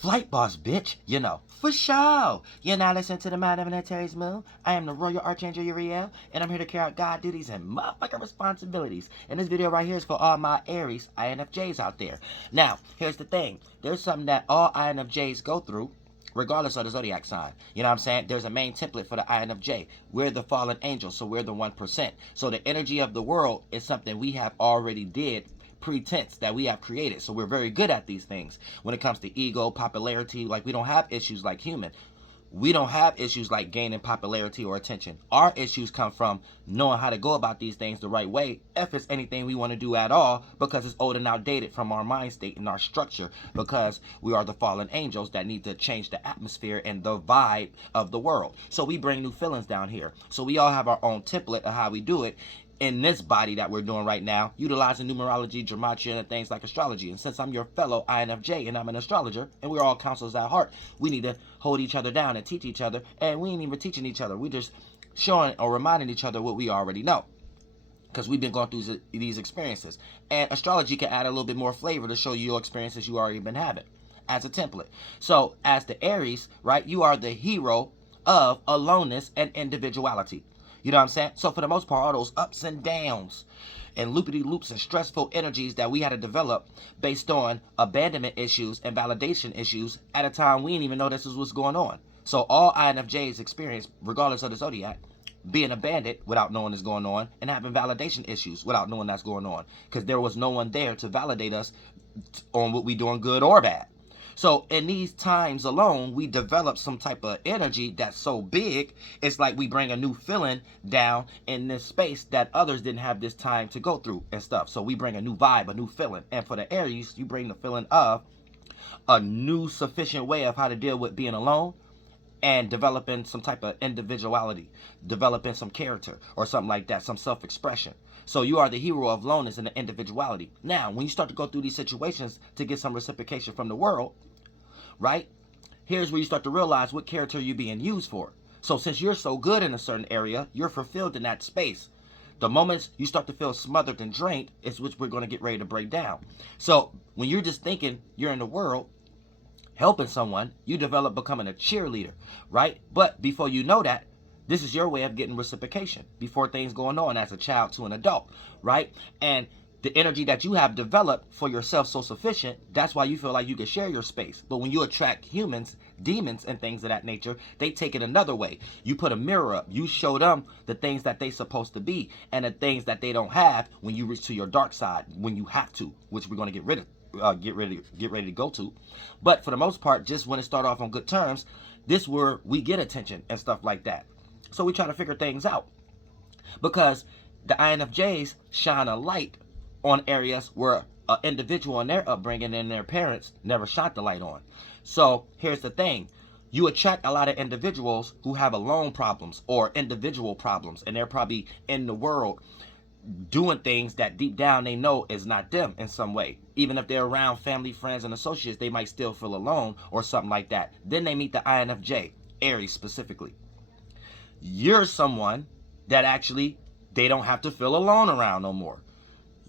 Flight boss, bitch, for sure. You're now listening to the Mind of an Aries Moon. I am the Royal Archangel Uriel, and I'm here to carry out God duties and motherfucking responsibilities. And this video right here is for all my Aries INFJs out there. Now, here's the thing. There's something that all INFJs go through, regardless of the zodiac sign. You know what I'm saying? There's a main template for the INFJ. We're the fallen angels, so we're the 1%. So the energy of the world is something we have already did pretense that we have created. So we're very good at these things. When it comes to ego, popularity, like we don't have issues like human. We don't have issues like gaining popularity or attention. Our issues come from knowing how to go about these things the right way, if it's anything we want to do at all, because it's old and outdated from our mind state and our structure, because we are the fallen angels that need to change the atmosphere and the vibe of the world. So we bring new feelings down here. So we all have our own template of how we do it in this body that we're doing right now, utilizing numerology, gematria, and things like astrology. And since I'm your fellow INFJ and I'm an astrologer, and we're all counselors at heart, we need to hold each other down and teach each other. And we ain't even teaching each other. We're just showing or reminding each other what we already know, because we've been going through these experiences. And astrology can add a little bit more flavor to show you your experiences you already been having as a template. So as the Aries, right, you are the hero of aloneness and individuality. You know what I'm saying? So for the most part, all those ups and downs and loopity-loops and stressful energies that we had to develop based on abandonment issues and validation issues at a time we didn't even know this was what's going on. So all INFJs experience, regardless of the zodiac, being abandoned without knowing what's going on and having validation issues without knowing that's going on, because there was no one there to validate us on what we doing good or bad. So in these times alone, we develop some type of energy that's so big, it's like we bring a new feeling down in this space that others didn't have this time to go through and stuff. So we bring a new vibe, a new feeling. And for the Aries, you bring the feeling of a new sufficient way of how to deal with being alone and developing some type of individuality, developing some character or something like that, some self-expression. So you are the hero of aloneness and the individuality. Now, when you start to go through these situations to get some reciprocation from the world, right? Here's where you start to realize what character you're being used for. So since you're so good in a certain area, you're fulfilled in that space. The moments you start to feel smothered and drained is which we're going to get ready to break down. So when you're just thinking you're in the world, helping someone, you develop becoming a cheerleader, right? But before you know that, this is your way of getting reciprocation before things going on as a child to an adult, right? And the energy that you have developed for yourself so sufficient, that's why you feel like you can share your space. But when you attract humans, demons, and things of that nature, they take it another way. You put a mirror up. You show them the things that they're supposed to be and the things that they don't have when you reach to your dark side, when you have to, which we're going to get ready to go to. But for the most part, just when it start off on good terms, this where we get attention and stuff like that. So we try to figure things out, because the INFJs shine a light on areas where an individual in their upbringing and their parents never shot the light on. So here's the thing. You attract a lot of individuals who have alone problems or individual problems, and they're probably in the world doing things that deep down they know is not them in some way. Even if they're around family, friends, and associates, they might still feel alone or something like that. Then they meet the INFJ, Aries specifically. You're someone that actually they don't have to feel alone around no more.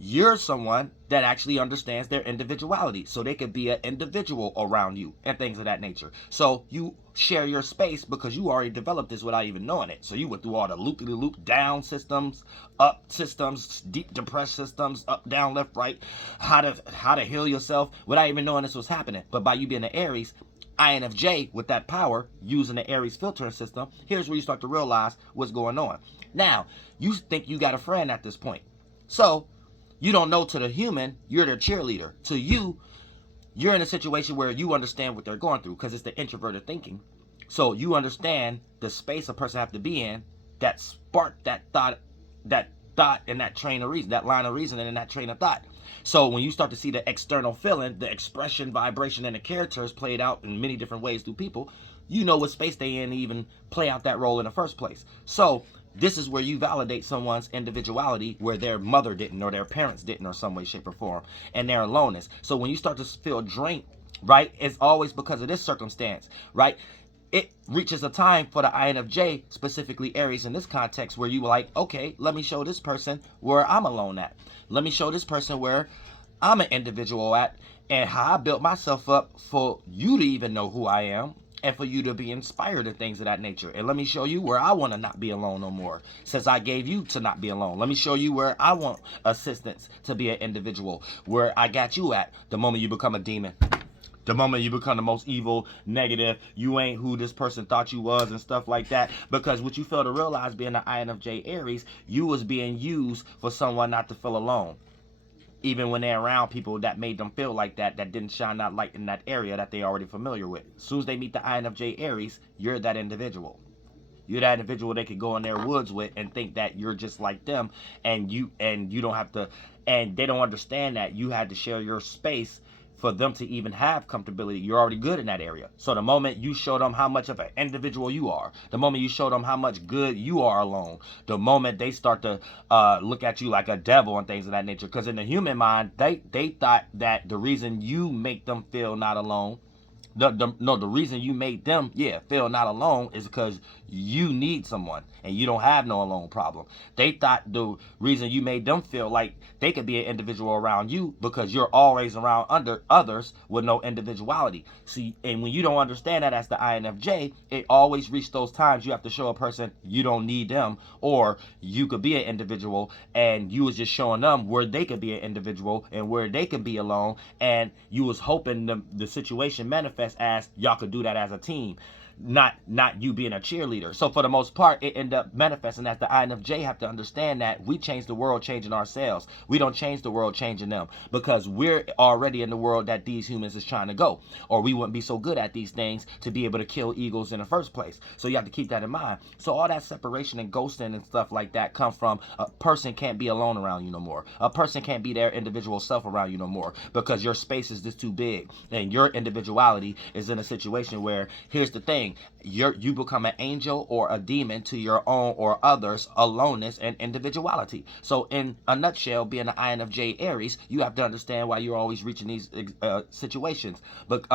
You're someone that actually understands their individuality, so they could be an individual around you and things of that nature. So you share your space because you already developed this without even knowing it. So you went through all the loop-de-loop down systems, up systems, deep depressed systems, up, down, left, right, how to heal yourself without even knowing this was happening. But by you being an Aries, INFJ with that power, using the Aries filtering system, here's where you start to realize what's going on. Now, you think you got a friend at this point. So you don't know, to the human, you're their cheerleader. To you, you're in a situation where you understand what they're going through, because it's the introverted thinking. So you understand the space a person have to be in that sparked that thought and that train of reason, that line of reasoning and that train of thought. So when you start to see the external feeling, the expression, vibration, and the characters played out in many different ways through people, you know what space they in to even play out that role in the first place. So this is where you validate someone's individuality where their mother didn't or their parents didn't, or some way, shape, or form, and their aloneness. So when you start to feel drained, right, it's always because of this circumstance, right? It reaches a time for the INFJ, specifically Aries in this context, where you were like, okay, let me show this person where I'm alone at. Let me show this person where I'm an individual at, and how I built myself up for you to even know who I am and for you to be inspired and things of that nature. And let me show you where I want to not be alone no more, since I gave you to not be alone. Let me show you where I want assistance to be an individual, where I got you at the moment you become a demon. The moment you become the most evil, negative, you ain't who this person thought you was and stuff like that. Because what you fail to realize, being the INFJ Aries, you was being used for someone not to feel alone. Even when they're around people that made them feel like that didn't shine that light in that area that they already familiar with. As soon as they meet the INFJ Aries, you're that individual. You're that individual they could go in their woods with and think that you're just like them, and you don't have to, and they don't understand that you had to share your space for them to even have comfortability. You're already good in that area. So the moment you show them how much of an individual you are, the moment you show them how much good you are alone, the moment they start to look at you like a devil and things of that nature. Because in the human mind, they thought that the reason you make them feel not alone, the reason you made them feel not alone is because you need someone and you don't have no alone problem. They thought the reason you made them feel like they could be an individual around you because you're always around under others with no individuality. See, and when you don't understand that as the INFJ, it always reaches those times you have to show a person you don't need them, or you could be an individual and you was just showing them where they could be an individual and where they could be alone, and you was hoping the situation manifests as y'all could do that as a team, not you being a cheerleader. So for the most part, it ended up manifesting as the INFJ have to understand that we change the world changing ourselves. We don't change the world changing them, because we're already in the world that these humans is trying to go, or we wouldn't be so good at these things to be able to kill eagles in the first place. So you have to keep that in mind. So all that separation and ghosting and stuff like that come from a person can't be alone around you no more. A person can't be their individual self around you no more, because your space is just too big, and your individuality is in a situation where, here's the thing, you become an angel or a demon to your own or others' aloneness and individuality. So in a nutshell, being an INFJ Aries, you have to understand why you're always reaching these situations. But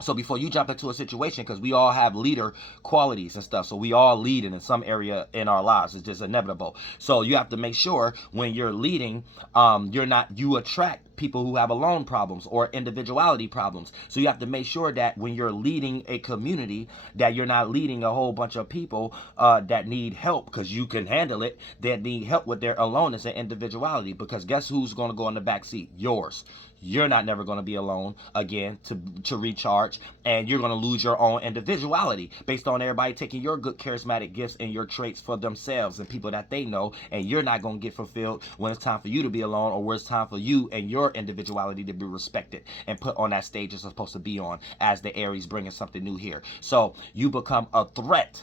so before you jump into a situation, because we all have leader qualities and stuff, so we all lead in some area in our lives. It's just inevitable. So you have to make sure when you're leading, you attract people who have alone problems or individuality problems. So you have to make sure that when you're leading a community, that you're not leading a whole bunch of people that need help, because you can handle it, that need help with their aloneness and individuality. Because guess who's going to go in the back seat? Yours. You're not never going to be alone again to recharge, and you're going to lose your own individuality based on everybody taking your good charismatic gifts and your traits for themselves and people that they know, and you're not going to get fulfilled when it's time for you to be alone, or when it's time for you and your individuality to be respected and put on that stage it's supposed to be on, as the Aries bringing something new here. So you become a threat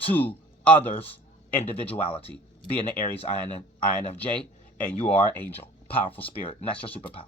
to others' individuality, being the Aries INFJ, and you are an angel, powerful spirit, and that's your superpower.